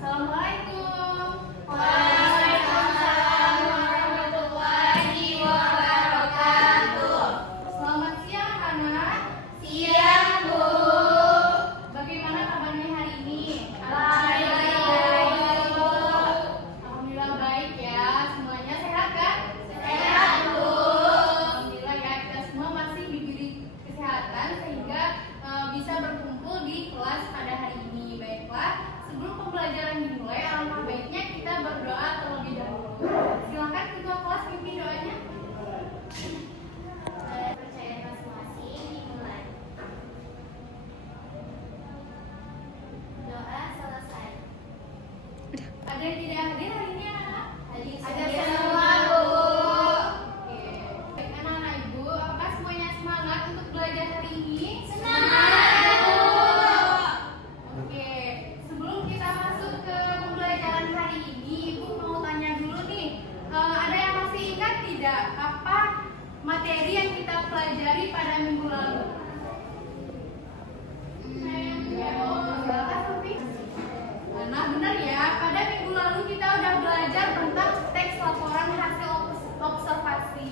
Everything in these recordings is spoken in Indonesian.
Assalamualaikum. Waalaikumsalam warahmatullahi wabarakatuh. Selamat siang anak. Siang, Bu. Bagaimana kabarnya hari ini? Baik, Bu. Alhamdulillah baik ya. Semuanya sehat kan? Sehat, Bu. Alhamdulillah ya, kita semua masih diberi kesehatan sehingga bisa berkumpul di kelas pada hari ini. Baiklah, sebelum pembelajaran dimulai, alangkah baiknya kita berdoa terlebih dahulu. Silakan ketua kelas pimpin doanya. Percayaan masing-masing dimulai. Doa selesai. Ada yang tidak hadir hari ini anak? Ada semua, Bu. Oke. Baik anak-anak ibu, apakah semuanya semangat untuk belajar hari ini? Semangat, Bu. Oke, sebelum kita masuk ke pembelajaran hari ini, ibu mau tanya dulu nih, ada yang masih ingat tidak apa materi yang kita pelajari pada minggu lalu? Silakan, Sofi. Nah, benar ya, pada minggu lalu kita udah belajar tentang teks laporan hasil observasi.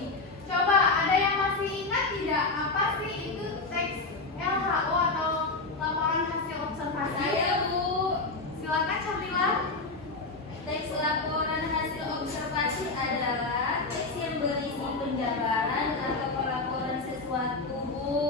Coba, ada yang masih ingat tidak apa sih itu teks LHO atau laporan hasil observasi? Saya, Bu. Silakan Syamila. Teks laporan hasil observasi adalah teks yang berisi penjabaran atau pelaporan sesuatu, Bu.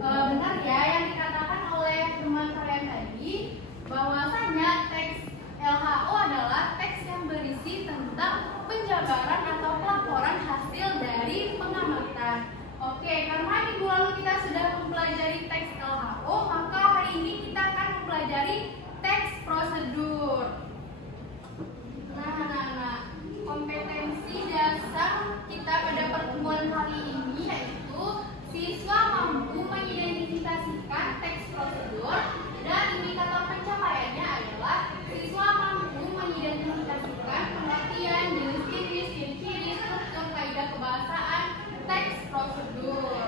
Benar ya yang dikatakan oleh teman kalian tadi, bahwasanya teks LHO adalah teks yang berisi tentang penjabaran atau pelaporan hasil dari pengamatan. Oke, karena minggu lalu kita sudah mempelajari teks LHO, maka hari ini kita akan mempelajari teks prosedur. Nah, kompetensi dasar kita pada pertemuan kali ini yaitu siswa mampu mengidentifikasikan teks prosedur dan indikator pencapaiannya adalah siswa mampu mengidentifikasikan pengertian, jenis-jenis, ciri-ciri, struktur, kaidah kebahasaan teks prosedur.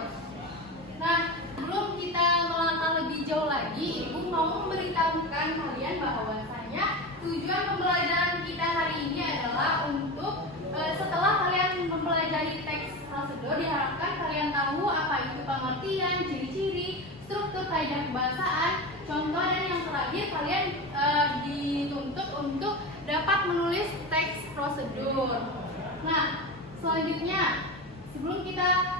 Nah, sebelum kita melangkah lebih jauh lagi, Ibu mau memberitahukan kalian bahwasanya tujuan pembelajaran kita hari ini adalah untuk setelah kalian mempelajari teks prosedur, diharapkan kalian tahu apa itu pengertian, ciri-ciri, struktur, kaidah kebahasaan, contoh, dan yang terakhir kalian dituntut untuk dapat menulis teks prosedur. Nah, selanjutnya sebelum kita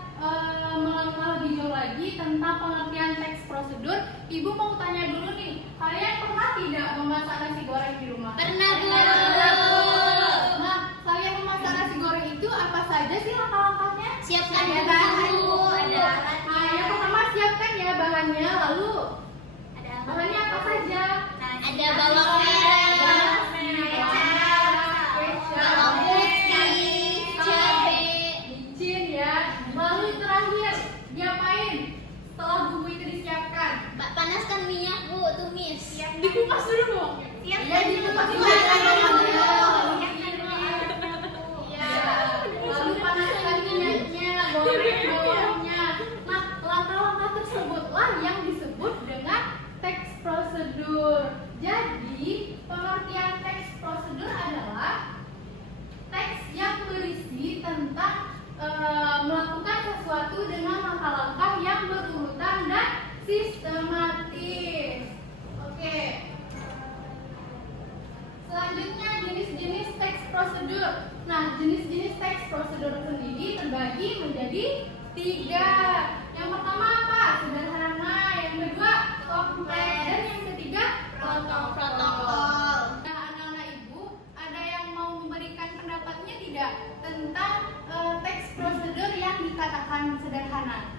melangkah lebih jauh lagi tentang pengertian teks prosedur, Ibu mau tanya dulu nih, kalian pernah tidak memasak nasi goreng di rumah? Pernah, Bu. Nah, kalian memasak nasi goreng itu apa saja sih langkah-langkahnya? Siapkan Ada bahan, dulu, Bu. ada bahannya. Nah, yang pertama siapkan ya bahannya, lalu bahannya apa saja? Ada bawang merah, bawang putih, cabai. Micin ya. Lalu terakhir diapain? Setelah bumbu itu disiapkan, Panaskan minyak, Bu, tumis. dikupas dulu dong. Iya, dikupas dulu. Iya. Lalu panaskan minyaknya, goreng bawangnya. Nah, langkah-langkah tersebutlah yang disebut dengan teks prosedur. Jadi, pengertian teks prosedur adalah teks yang berisi tentang melakukan sesuatu dengan langkah-langkah yang berurutan dan sistematis. Oke. Selanjutnya jenis-jenis teks prosedur. Nah, jenis-jenis teks prosedur sendiri terbagi menjadi 3. Yang pertama apa? Sederhana. Yang kedua kompleks. Dan yang ketiga protokol. Nah, anak-anak ibu, ada yang mau memberikan pendapatnya tidak tentang teks prosedur yang dikatakan sederhana?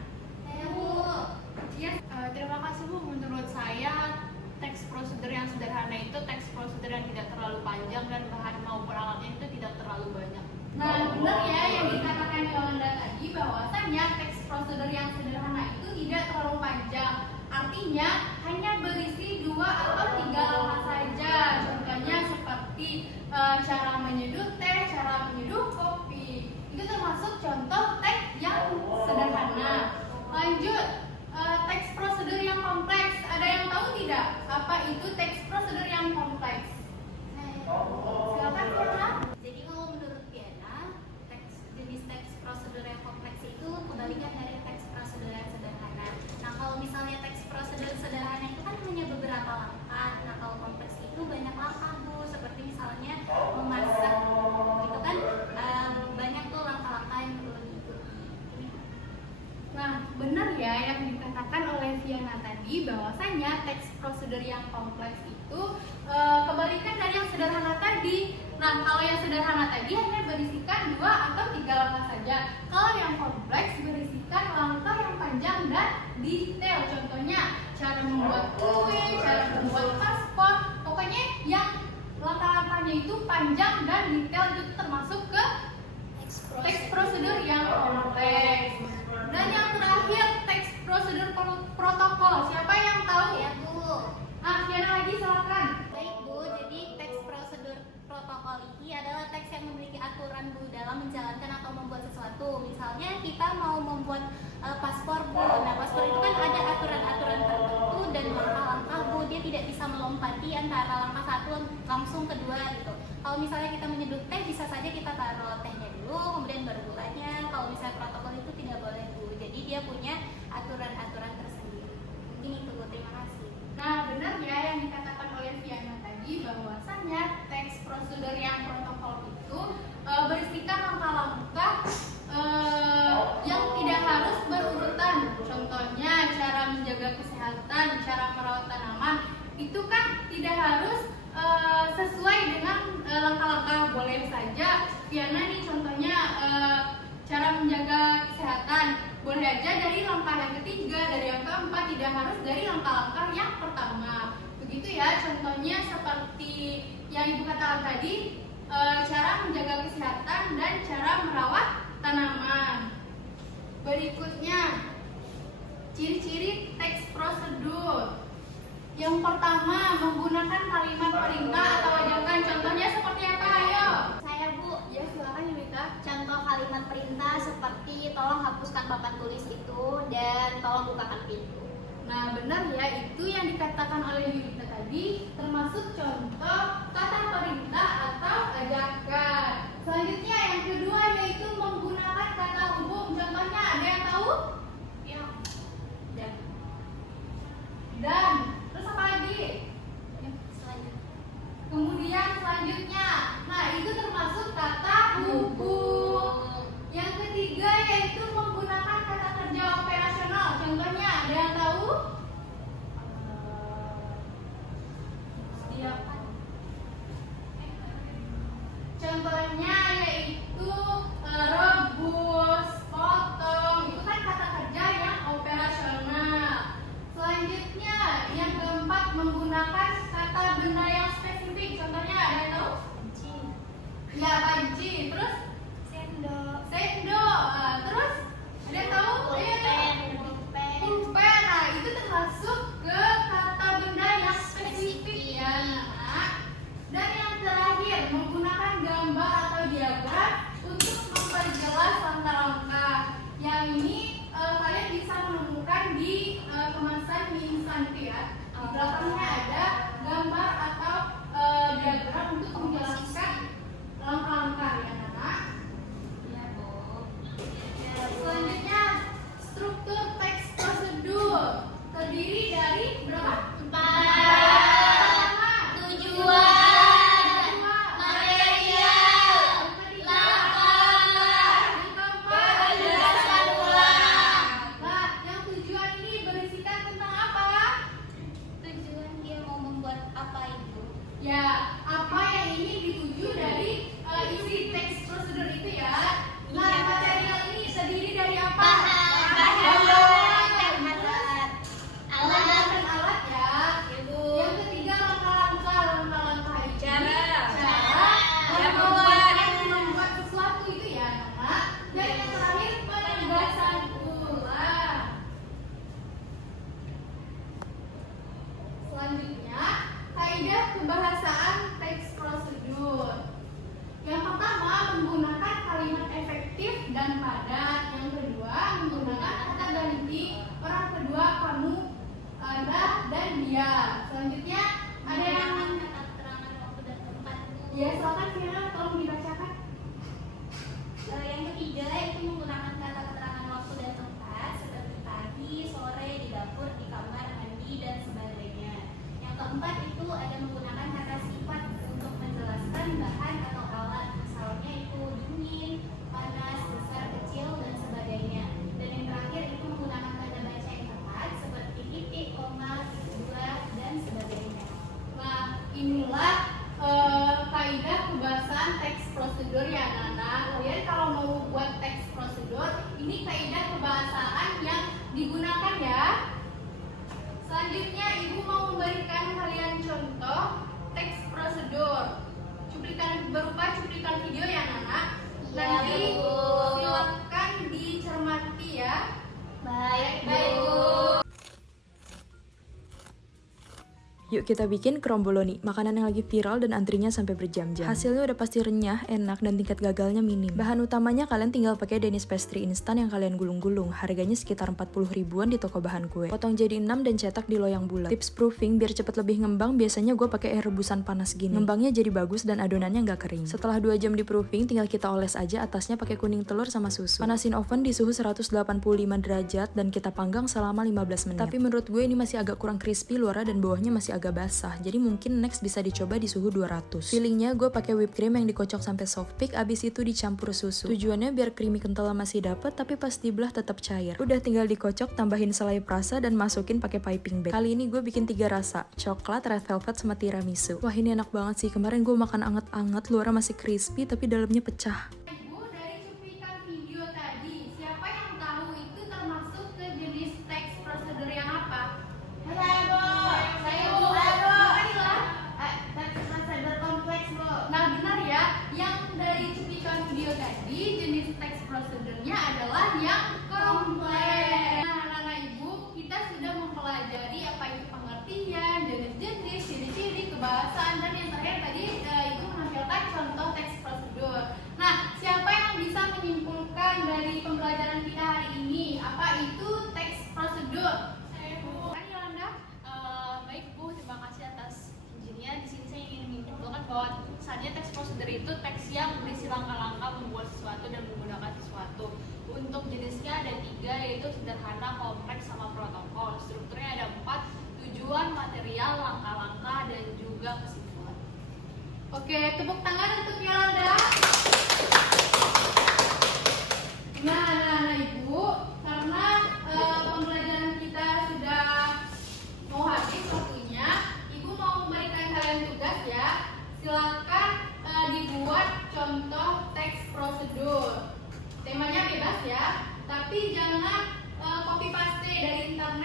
Bu. Ya, terima kasih Bu. Menurut saya teks prosedur yang yang sederhana itu teks prosedur yang tidak terlalu panjang dan bahan maupun alatnya itu tidak terlalu banyak. Nah, benar ya yang dikatakan Yolanda tadi bahwasanya teks prosedur yang sederhana itu tidak terlalu panjang. Artinya hanya berisi 2 atau 3 langkah saja. Contohnya seperti cara menyeduh teh, cara menyeduh kopi. Itu termasuk contoh teks yang sederhana. Lanjut, teks prosedur yang kompleks. Ada yang tahu tidak apa itu teks prosedur yang kompleks? Silakan Fiona. Jadi kalau menurut Piana, jenis teks prosedur yang kompleks itu kebalikan dari teks prosedur yang sederhana. Nah, kalau misalnya teks prosedur sederhana itu kan hanya beberapa langkah. Nah, kalau kompleks itu banyak langkah, Bu. Seperti misalnya memasak, itu kan banyak tuh langkah-langkah yang perlu diikuti. Nah, benar ya yang dikatakan oleh Fiona tadi bahwasanya teks prosedur yang kompleks itu kebalikan dari yang sederhana tadi. Nah, kalau yang sederhana tadi hanya berisikan 2 atau 3 langkah saja. Kalau yang kompleks berisikan langkah yang panjang dan detail. Contohnya cara membuat kue, cara membuat paspor. Pokoknya yang langkah-langkahnya itu panjang dan detail, itu termasuk ke teks prosedur yang kompleks. Dan yang terakhir teks prosedur protokol. Siapa yang tahu? Ya, Bu. Fiona lagi silakan. Baik, Bu. Jadi teks prosedur protokol ini adalah teks yang memiliki aturan, Bu, dalam menjalankan atau membuat sesuatu. Misalnya kita mau membuat paspor, Bu. Nah, paspor itu kan ada aturan-aturan tertentu dan langkah-langkah, Bu. Dia tidak bisa melompati antara langkah satu langsung kedua gitu. Kalau misalnya kita menyeduh teh, bisa saja kita taruh tehnya dulu, kemudian baru gulanya. Kalau misalnya protokol itu tidak boleh, Bu. Jadi dia punya aturan-aturan tersendiri. Mungkin itu, Bu. Terima kasih. Nah, benar ya yang dikatakan oleh Fiona tadi bahwasanya teks prosedur yang protokol itu berisikan langkah-langkah yang tidak harus berurutan. Contohnya cara menjaga kesehatan, cara merawat tanaman, itu kan tidak harus sesuai dengan langkah-langkah. Boleh saja Fiona nih contohnya cara menjaga kesehatan, boleh aja dari langkah yang ketiga, dari yang keempat, tidak harus dari langkah-langkah yang pertama. Begitu ya, contohnya seperti yang Ibu katakan tadi, cara menjaga kesehatan dan cara merawat tanaman. Berikutnya, ciri-ciri teks prosedur. Yang pertama, menggunakan kalimat perintah atau ajakan. Contohnya seperti apa? Ayo. Saya, Bu. Ya, silakan Yulita. Contoh kalimat perintah seperti tolong hapuskan papan tulis itu dan tolong bukakan pintu. Nah, benar ya, itu yang dikatakan oleh Yulita tadi termasuk contoh kata perintah atau ajakan. Selanjutnya yang kedua yaitu menggunakan kata hubung. Contohnya ada yang tahu? Ya. Dan terus apa lagi? Selanjutnya. Kemudian selanjutnya, nah itu termasuk kata hubung. Yang ketiga yaitu menggunakan kata kerja operasional. Contohnya ada yang tahu? Contohnya yaitu rebus, potong, itu kan kata kerja yang operasional. Selanjutnya yang keempat menggunakan kata benda yang spesifik. Contohnya ada yang tahu? Panci. Ya, panci. Terus Sendok. sendok. Terus ada yang tahu? Pulpen. Pulpen. Pulpen. Nah, itu termasuk ke kata benda yang spesifik ya. Nah, dan yang terakhir menggunakan gambar atau diagram untuk memperjelas langkah-langkah. Yang ini kalian bisa menemukan di kemasan mie instan itu ya. Di belakangnya ada gambar atau diagram untuk menjelaskan langkah-langkah ya anak. Ya, Bu. Selanjutnya struktur teks prosedur terdiri dari berapa? 4. Tujuan. Material. Langkah. Penjelasan ulang. Nah, yang tujuan ini berisikan tentang apa? Tujuan dia mau membuat apa itu? Ya, apa yang ingin dituju dari isi teks prosedur itu ya. Nah, material ini terdiri dari apa? Bahan. Alat dan alat ya. Yang ketiga langkah kebahasaan teks prosedur. Yang pertama, menggunakan kalimat efektif dan padat. Yang kedua, menggunakan kata ganti orang kedua kamu, Anda, dan dia. Selanjutnya ada yang kata keterangan waktu dan tempat. ya, silakan Vira, tolong dibacakan. Yang ketiga itu menggunakan kata keterangan waktu dan tempat seperti pagi, sore, di dapur, di kamar mandi dan sebagainya. Yang keempat itu ada menggunakan kata sifat untuk menjelaskan bahan atau alat, misalnya itu dingin, panas, besar, kecil dan sebagainya. Dan yang terakhir itu menggunakan tanda baca yang tepat seperti titik, koma, dua dan sebagainya. Nah, inilah kaidah kebahasaan teks prosedur ya anak-anak. Kalian kalau mau buat teks prosedur, ini kaidah kebahasaan yang digunakan ya. Selanjutnya ibu mau memberikan kalian contoh teks prosedur. Berupa cuplikan video ya anak-anak. Iya, Nanti Bu. silakan dicermati ya. Baik, Bu. Yuk kita bikin kromboloni, makanan yang lagi viral dan antrinya sampai berjam-jam. Hasilnya udah pasti renyah, enak, dan tingkat gagalnya minim. Bahan utamanya kalian tinggal pakai Danish Pastry instan yang kalian gulung-gulung. Harganya sekitar 40 ribuan di toko bahan kue. Potong jadi 6 dan cetak di loyang bulat. Tips proofing biar cepet lebih ngembang, biasanya gue pakai air rebusan panas gini. Ngembangnya jadi bagus dan adonannya nggak kering. Setelah 2 jam di proofing, tinggal kita oles aja atasnya pakai kuning telur sama susu. Panasin oven di suhu 185 derajat dan kita panggang selama 15 menit. Tapi menurut gue ini masih agak kurang crispy luarnya dan bawahnya masih agak basah, jadi mungkin next bisa dicoba di suhu 200. Fillingnya gue pakai whipped cream yang dikocok sampai soft peak, abis itu dicampur susu. Tujuannya biar creamy kental masih dapet, tapi pas dibelah tetap cair. Udah tinggal dikocok, tambahin selai perasa dan masukin pakai piping bag. Kali ini gue bikin 3 rasa, coklat, red velvet, sama tiramisu. Wah ini enak banget sih, kemarin gue makan anget-anget, luarnya masih crispy tapi dalamnya pecah. Ibu, dari cuplikan video tadi, siapa yang tahu itu termasuk ke jenis teks prosedur yang apa? Saya, Bu. Inilah teks prosedur kompleks, Bu. Nah, benar ya. Yang dari cuplikan video tadi, jenis teks prosedurnya adalah yang kompleks. Nah, anak-anak Ibu, kita sudah mempelajari apa itu pengertian, jenis-jenis, ciri-ciri, kebahasaan, dan yang terakhir tadi Ibu menampilkan contoh teks prosedur. Nah, siapa yang bisa menyimpulkan dari pembelajaran kita hari ini apa itu teks prosedur? Saya, Bu. Ayo, Yolanda. Baik Bu, terima kasih atas izinnya. Di sini saya ingin menyimpulkan bahwa sebenarnya teks prosedur itu teks yang berisi langkah-langkah membuat sesuatu dan menggunakan sesuatu. Untuk jenisnya ada 3, yaitu sederhana, kompleks, sama protokol. Strukturnya ada 4, tujuan, material, langkah-langkah, dan juga kesimpulan. Oke, tepuk tangan untuk Yolanda. Nah, anak-anak Ibu, karena pembelajaran kita sudah mau habis waktunya, Ibu mau memberikan kalian tugas ya. Silakan dibuat contoh teks prosedur. Temanya bebas ya, tapi jangan copy paste dari internet.